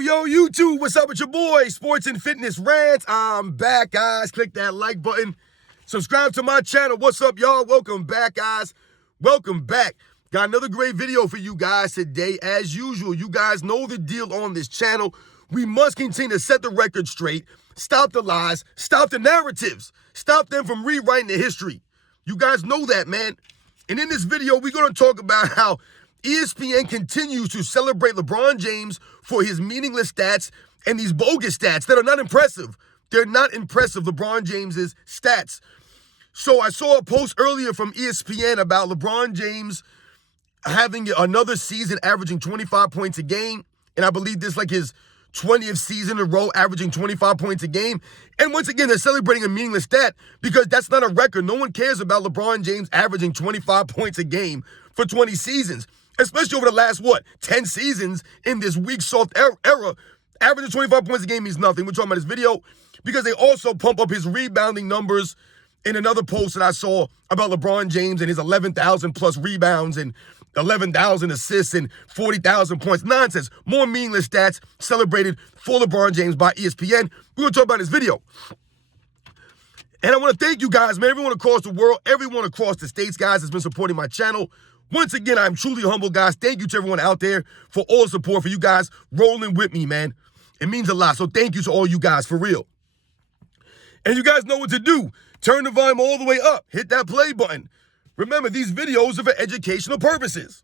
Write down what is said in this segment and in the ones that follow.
Yo, YouTube, what's up with your boy? Sports and Fitness Rants. I'm back, guys. Click that like button. Subscribe to my channel. What's up, y'all? Welcome back, guys. Welcome back. Got another great video for you guys today. As usual, you guys know the deal on this channel. We must continue to set the record straight, stop the lies, stop the narratives, stop them from rewriting the history. You guys know that, man. And in this video, we're going to talk about how ESPN continues to celebrate LeBron James for his meaningless stats and these bogus stats that are not impressive. They're not impressive, LeBron James's stats. So I saw a post earlier from ESPN about LeBron James having another season averaging 25 points a game. And I believe this is like his 20th season in a row averaging 25 points a game. And once again, they're celebrating a meaningless stat because that's not a record. No one cares about LeBron James averaging 25 points a game for 20 seasons. Especially over the last, 10 seasons in this weak, soft era. Averaging 25 points a game means nothing. We're talking about this video because they also pump up his rebounding numbers in another post that I saw about LeBron James and his 11,000 plus rebounds and 11,000 assists and 40,000 points. Nonsense. More meaningless stats celebrated for LeBron James by ESPN. We're going to talk about this video. And I want to thank you guys, man. Everyone across the world, everyone across the states, guys, has been supporting my channel. Once again, I'm truly humble, guys. Thank you to everyone out there for all the support, for you guys rolling with me, man. It means a lot. So thank you to all you guys, for real. And you guys know what to do. Turn the volume all the way up. Hit that play button. Remember, these videos are for educational purposes.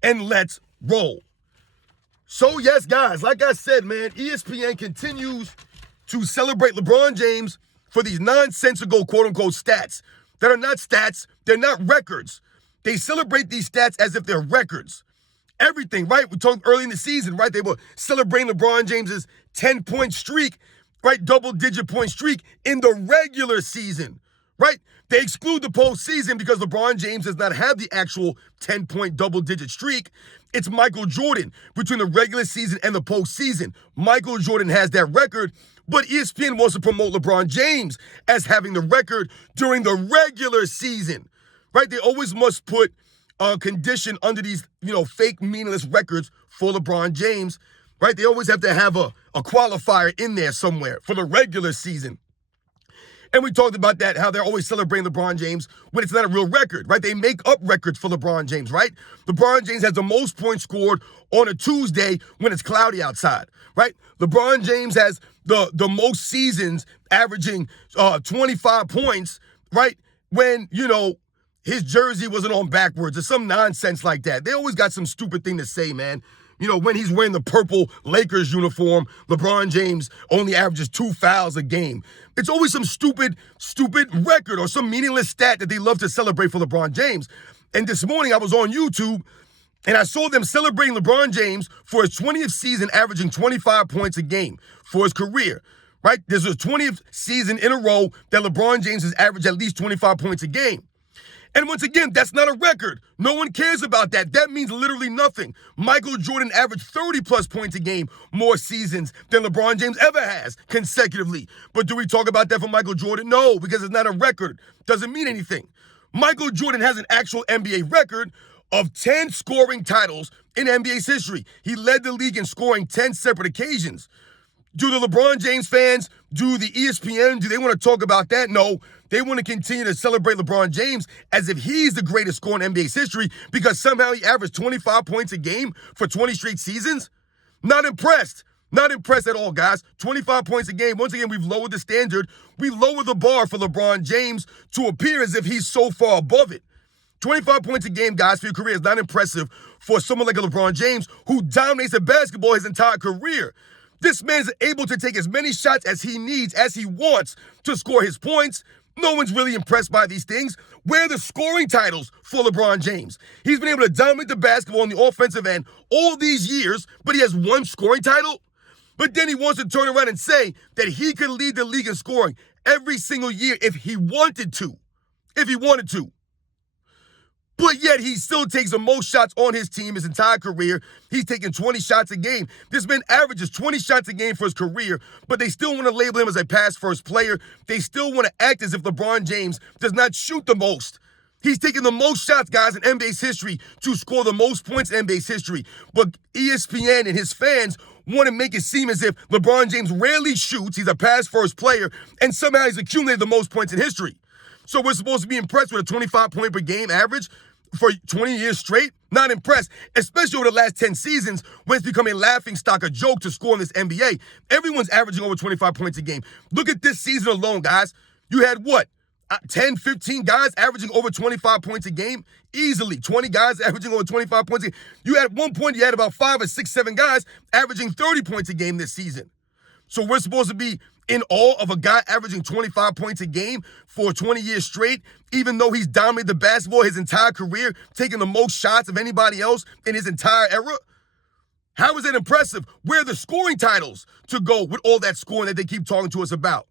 And let's roll. So, yes, guys, like I said, man, ESPN continues to celebrate LeBron James for these nonsensical, quote-unquote, stats that are not stats. They're not records. They celebrate these stats as if they're records. Everything, right? We talked early in the season, right? They were celebrating LeBron James's 10-point streak, right? Double-digit point streak in the regular season, right? They exclude the postseason because LeBron James does not have the actual 10-point double-digit streak. It's Michael Jordan between the regular season and the postseason. Michael Jordan has that record, but ESPN wants to promote LeBron James as having the record during the regular season. Right? They always must put a condition under these, fake meaningless records for LeBron James. Right? They always have to have a qualifier in there somewhere for the regular season. And we talked about that, how they're always celebrating LeBron James when it's not a real record, right? They make up records for LeBron James, right? LeBron James has the most points scored on a Tuesday when it's cloudy outside, right? LeBron James has the most seasons averaging 25 points, right? When, his jersey wasn't on backwards or some nonsense like that. They always got some stupid thing to say, man. When he's wearing the purple Lakers uniform, LeBron James only averages 2 fouls a game. It's always some stupid record or some meaningless stat that they love to celebrate for LeBron James. And this morning I was on YouTube and I saw them celebrating LeBron James for his 20th season averaging 25 points a game for his career. Right? This is his 20th season in a row that LeBron James has averaged at least 25 points a game. And once again, that's not a record. No one cares about that. That means literally nothing. Michael Jordan averaged 30-plus points a game more seasons than LeBron James ever has consecutively. But do we talk about that for Michael Jordan? No, because it's not a record. Doesn't mean anything. Michael Jordan has an actual NBA record of 10 scoring titles in NBA's history. He led the league in scoring 10 separate occasions. Do the LeBron James fans, do the ESPN, do they want to talk about that? No, they want to continue to celebrate LeBron James as if he's the greatest scorer in NBA's history because somehow he averaged 25 points a game for 20 straight seasons. Not impressed. Not impressed at all, guys. 25 points a game. Once again, we've lowered the standard. We lowered the bar for LeBron James to appear as if he's so far above it. 25 points a game, guys, for your career is not impressive for someone like a LeBron James who dominates the basketball his entire career. This man is able to take as many shots as he needs, as he wants, to score his points. No one's really impressed by these things. Where are the scoring titles for LeBron James? He's been able to dominate the basketball on the offensive end all these years, but he has one scoring title? But then he wants to turn around and say that he could lead the league in scoring every single year if he wanted to. If he wanted to. But yet he still takes the most shots on his team his entire career. He's taking 20 shots a game. This man averages 20 shots a game for his career, but they still want to label him as a pass-first player. They still want to act as if LeBron James does not shoot the most. He's taken the most shots, guys, in NBA's history to score the most points in NBA's history. But ESPN and his fans want to make it seem as if LeBron James rarely shoots, he's a pass-first player, and somehow he's accumulated the most points in history. So we're supposed to be impressed with a 25-point per game average for 20 years straight? Not impressed, especially over the last 10 seasons when it's become a laughingstock, a joke to score in this NBA. Everyone's averaging over 25 points a game. Look at this season alone, guys. You had what? 10, 15 guys averaging over 25 points a game? Easily. 20 guys averaging over 25 points a game. You had at one point, you had about 5 or 6, 7 guys averaging 30 points a game this season. So we're supposed to be in awe of a guy averaging 25 points a game for 20 years straight, even though he's dominated the basketball his entire career, taking the most shots of anybody else in his entire era? How is that impressive? Where are the scoring titles to go with all that scoring that they keep talking to us about?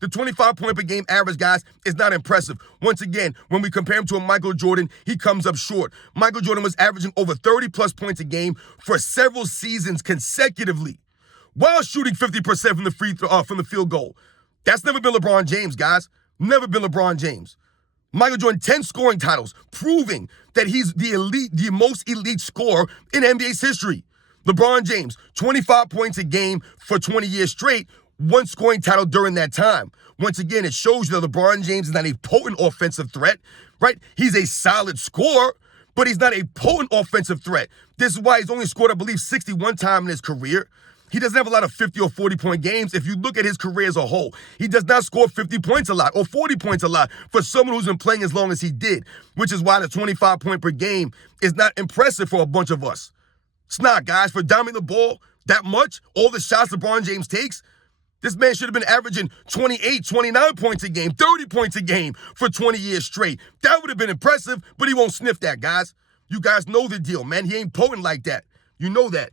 The 25-point per game average, guys, is not impressive. Once again, when we compare him to a Michael Jordan, he comes up short. Michael Jordan was averaging over 30-plus points a game for several seasons consecutively, while shooting 50% from the field goal. That's never been LeBron James, guys. Never been LeBron James. Michael Jordan, 10 scoring titles, proving that he's the most elite scorer in NBA's history. LeBron James, 25 points a game for 20 years straight, one scoring title during that time. Once again, it shows you that LeBron James is not a potent offensive threat, right? He's a solid scorer, but he's not a potent offensive threat. This is why he's only scored, I believe, 61 times in his career. He doesn't have a lot of 50 or 40-point games. If you look at his career as a whole, he does not score 50 points a lot or 40 points a lot for someone who's been playing as long as he did, which is why the 25-point per game is not impressive for a bunch of us. It's not, guys. For dominating the ball that much, all the shots LeBron James takes, this man should have been averaging 28, 29 points a game, 30 points a game for 20 years straight. That would have been impressive, but he won't sniff that, guys. You guys know the deal, man. He ain't potent like that. You know that.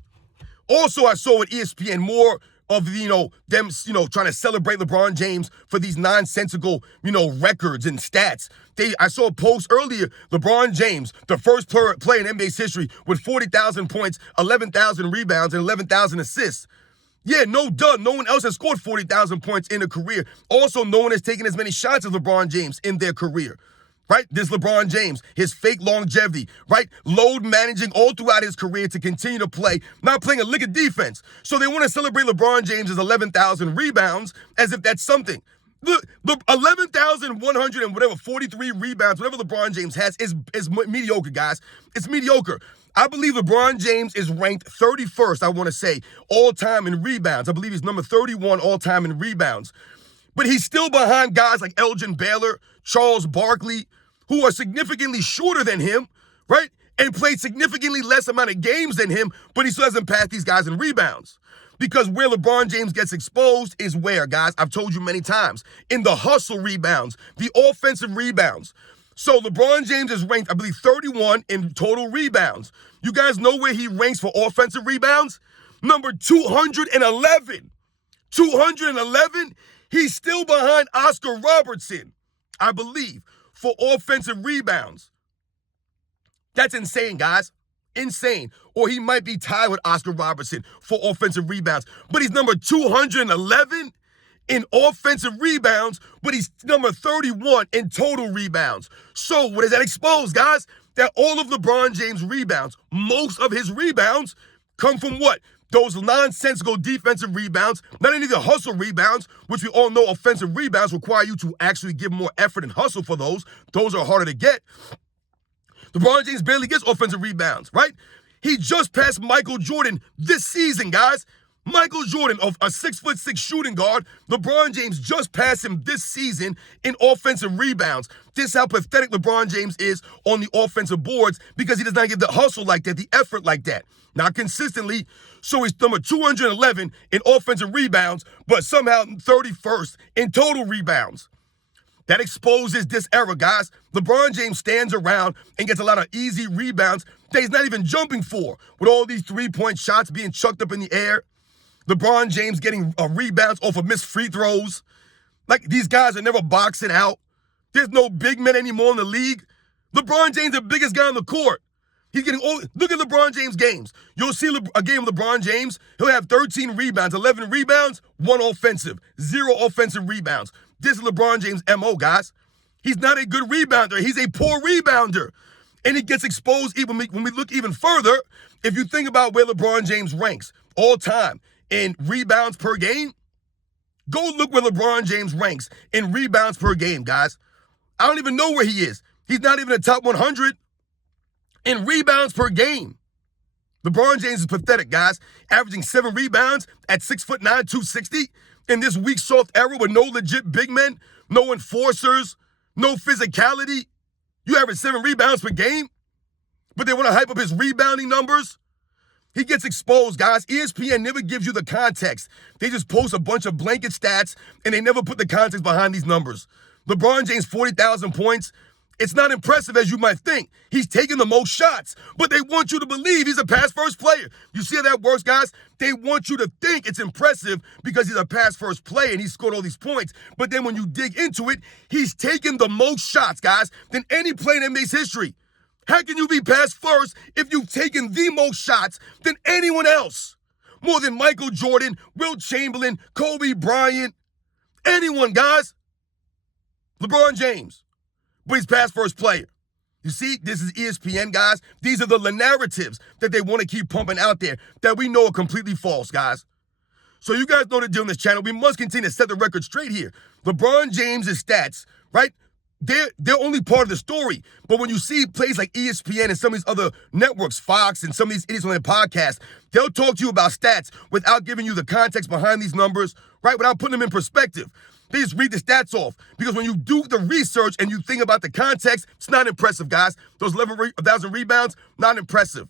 Also, I saw with ESPN more of, them, trying to celebrate LeBron James for these nonsensical, records and stats. I saw a post earlier, LeBron James, the first player in NBA's history with 40,000 points, 11,000 rebounds, and 11,000 assists. Yeah, no duh. No one else has scored 40,000 points in a career. Also, no one has taken as many shots as LeBron James in their career. Right? This LeBron James, his fake longevity, right? Load managing all throughout his career to continue to play, not playing a lick of defense. So they want to celebrate LeBron James' 11,000 rebounds as if that's something. Look, 11,100 and whatever, 43 rebounds, whatever LeBron James has is mediocre, guys. It's mediocre. I believe LeBron James is ranked 31st, I want to say, all-time in rebounds. I believe he's number 31 all-time in rebounds. But he's still behind guys like Elgin Baylor, Charles Barkley, who are significantly shorter than him, right? And played significantly less amount of games than him, but he still hasn't passed these guys in rebounds. Because where LeBron James gets exposed is where, guys, I've told you many times, in the hustle rebounds, the offensive rebounds. So LeBron James is ranked, I believe, 31 in total rebounds. You guys know where he ranks for offensive rebounds? Number 211. 211? He's still behind Oscar Robertson, I believe, for offensive rebounds. That's insane, guys. Insane. Or he might be tied with Oscar Robertson for offensive rebounds. But he's number 211 in offensive rebounds, but he's number 31 in total rebounds. So what does that expose, guys? That all of LeBron James' rebounds, most of his rebounds, come from what? Those nonsensical defensive rebounds, not any of the hustle rebounds, which we all know offensive rebounds require you to actually give more effort and hustle for those. Those are harder to get. LeBron James barely gets offensive rebounds, right? He just passed Michael Jordan this season, guys. Michael Jordan, of a 6'6" shooting guard, LeBron James just passed him this season in offensive rebounds. This is how pathetic LeBron James is on the offensive boards because he does not give the hustle like that, the effort like that. Not consistently. So he's number 211 in offensive rebounds, but somehow 31st in total rebounds. That exposes this era, guys. LeBron James stands around and gets a lot of easy rebounds that he's not even jumping for, with all these three-point shots being chucked up in the air. LeBron James getting rebounds off of missed free throws. Like, these guys are never boxing out. There's no big men anymore in the league. LeBron James, the biggest guy on the court. He's getting all. Look at LeBron James games. You'll see a game of LeBron James. He'll have 13 rebounds, 11 rebounds, 1 offensive, 0 offensive rebounds. This is LeBron James' MO, guys. He's not a good rebounder. He's a poor rebounder. And it gets exposed even when we look even further. If you think about where LeBron James ranks, all time in rebounds per game. Go look where LeBron James ranks in rebounds per game, guys. I don't even know where he is. He's not even in the top 100 in rebounds per game. LeBron James is pathetic, guys. Averaging 7 rebounds at 6'9", 260 in this weak, soft era with no legit big men, no enforcers, no physicality. You average 7 rebounds per game, but they want to hype up his rebounding numbers. He gets exposed, guys. ESPN never gives you the context. They just post a bunch of blanket stats, and they never put the context behind these numbers. LeBron James, 40,000 points. It's not impressive as you might think. He's taking the most shots, but they want you to believe he's a pass-first player. You see how that works, guys? They want you to think it's impressive because he's a pass-first player and he scored all these points. But then when you dig into it, he's taking the most shots, guys, than any player in NBA's history. How can you be pass first if you've taken the most shots than anyone else? More than Michael Jordan, Wilt Chamberlain, Kobe Bryant, anyone, guys. LeBron James, but he's pass first player. You see, this is ESPN, guys. These are the narratives that they want to keep pumping out there that we know are completely false, guys. So you guys know the deal on this channel. We must continue to set the record straight here. LeBron James' stats, right? They're only part of the story. But when you see plays like ESPN and some of these other networks, Fox and some of these idiots on their podcasts, they'll talk to you about stats without giving you the context behind these numbers, right? Without putting them in perspective. They just read the stats off. Because when you do the research and you think about the context, it's not impressive, guys. Those 11,000 rebounds, not impressive.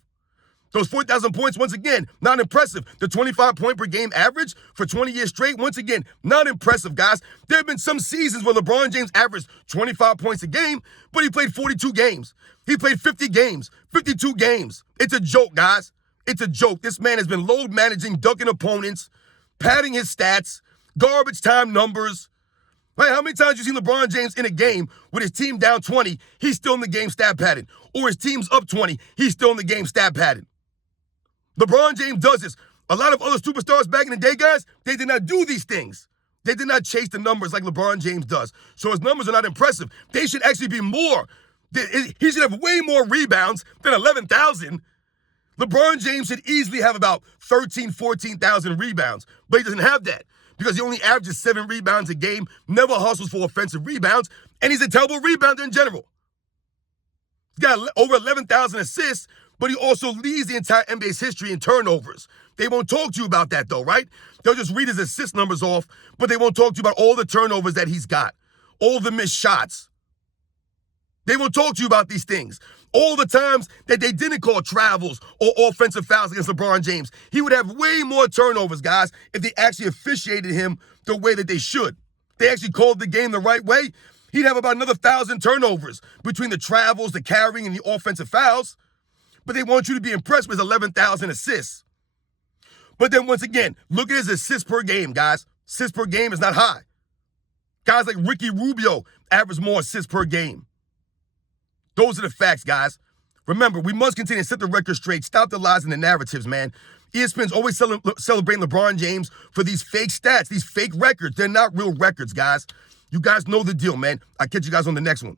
Those 4,000 points, once again, not impressive. The 25-point per game average for 20 years straight, once again, not impressive, guys. There have been some seasons where LeBron James averaged 25 points a game, but he played 42 games. He played 50 games, 52 games. It's a joke, guys. It's a joke. This man has been load managing, ducking opponents, padding his stats, garbage time numbers. Right? How many times have you seen LeBron James in a game with his team down 20, he's still in the game stat padded? Or his team's up 20, he's still in the game stat padded? LeBron James does this. A lot of other superstars back in the day, guys, they did not do these things. They did not chase the numbers like LeBron James does. So his numbers are not impressive. They should actually be more. He should have way more rebounds than 11,000. LeBron James should easily have about 13,000, 14,000 rebounds, but he doesn't have that because he only averages 7 rebounds a game, never hustles for offensive rebounds, and he's a terrible rebounder in general. He's got over 11,000 assists, but he also leads the entire NBA's history in turnovers. They won't talk to you about that, though, right? They'll just read his assist numbers off, but they won't talk to you about all the turnovers that he's got, all the missed shots. They won't talk to you about these things. All the times that they didn't call travels or offensive fouls against LeBron James. He would have way more turnovers, guys, if they actually officiated him the way that they should. They actually called the game the right way. He'd have about another 1,000 turnovers between the travels, the carrying, and the offensive fouls. But they want you to be impressed with 11,000 assists. But then once again, look at his assists per game, guys. Assists per game is not high. Guys like Ricky Rubio average more assists per game. Those are the facts, guys. Remember, we must continue to set the record straight. Stop the lies and the narratives, man. ESPN's always celebrating LeBron James for these fake stats, these fake records. They're not real records, guys. You guys know the deal, man. I'll catch you guys on the next one.